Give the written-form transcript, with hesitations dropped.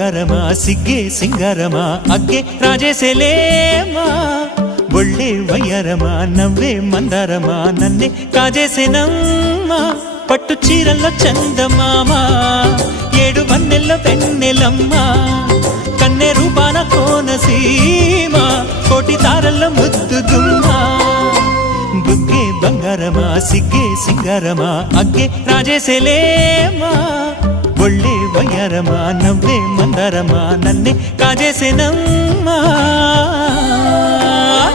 బంగారమా సిగ్గే సింగారమా అగ్గే రాజేసేలేమా ఒళ్ళే వయ్యారమా నవ్వే మందారమా నన్నే కాజేసేనమ్మా పట్టు చీరల్లో చందమామా ఏడు వన్నెల్లో వెన్నెలమ్మా కన్నె రూపాన కోనసీమ కోటి తారల్లో ముద్దుగుమ్మా బుగ్గే బంగారమా సిగ్గే సింగారమా అగ్గే రాజేసేలేమా ఒళ్ళే వయ్యారమా నవ్వే మందారమా నన్నే కాజేసేనమ్మా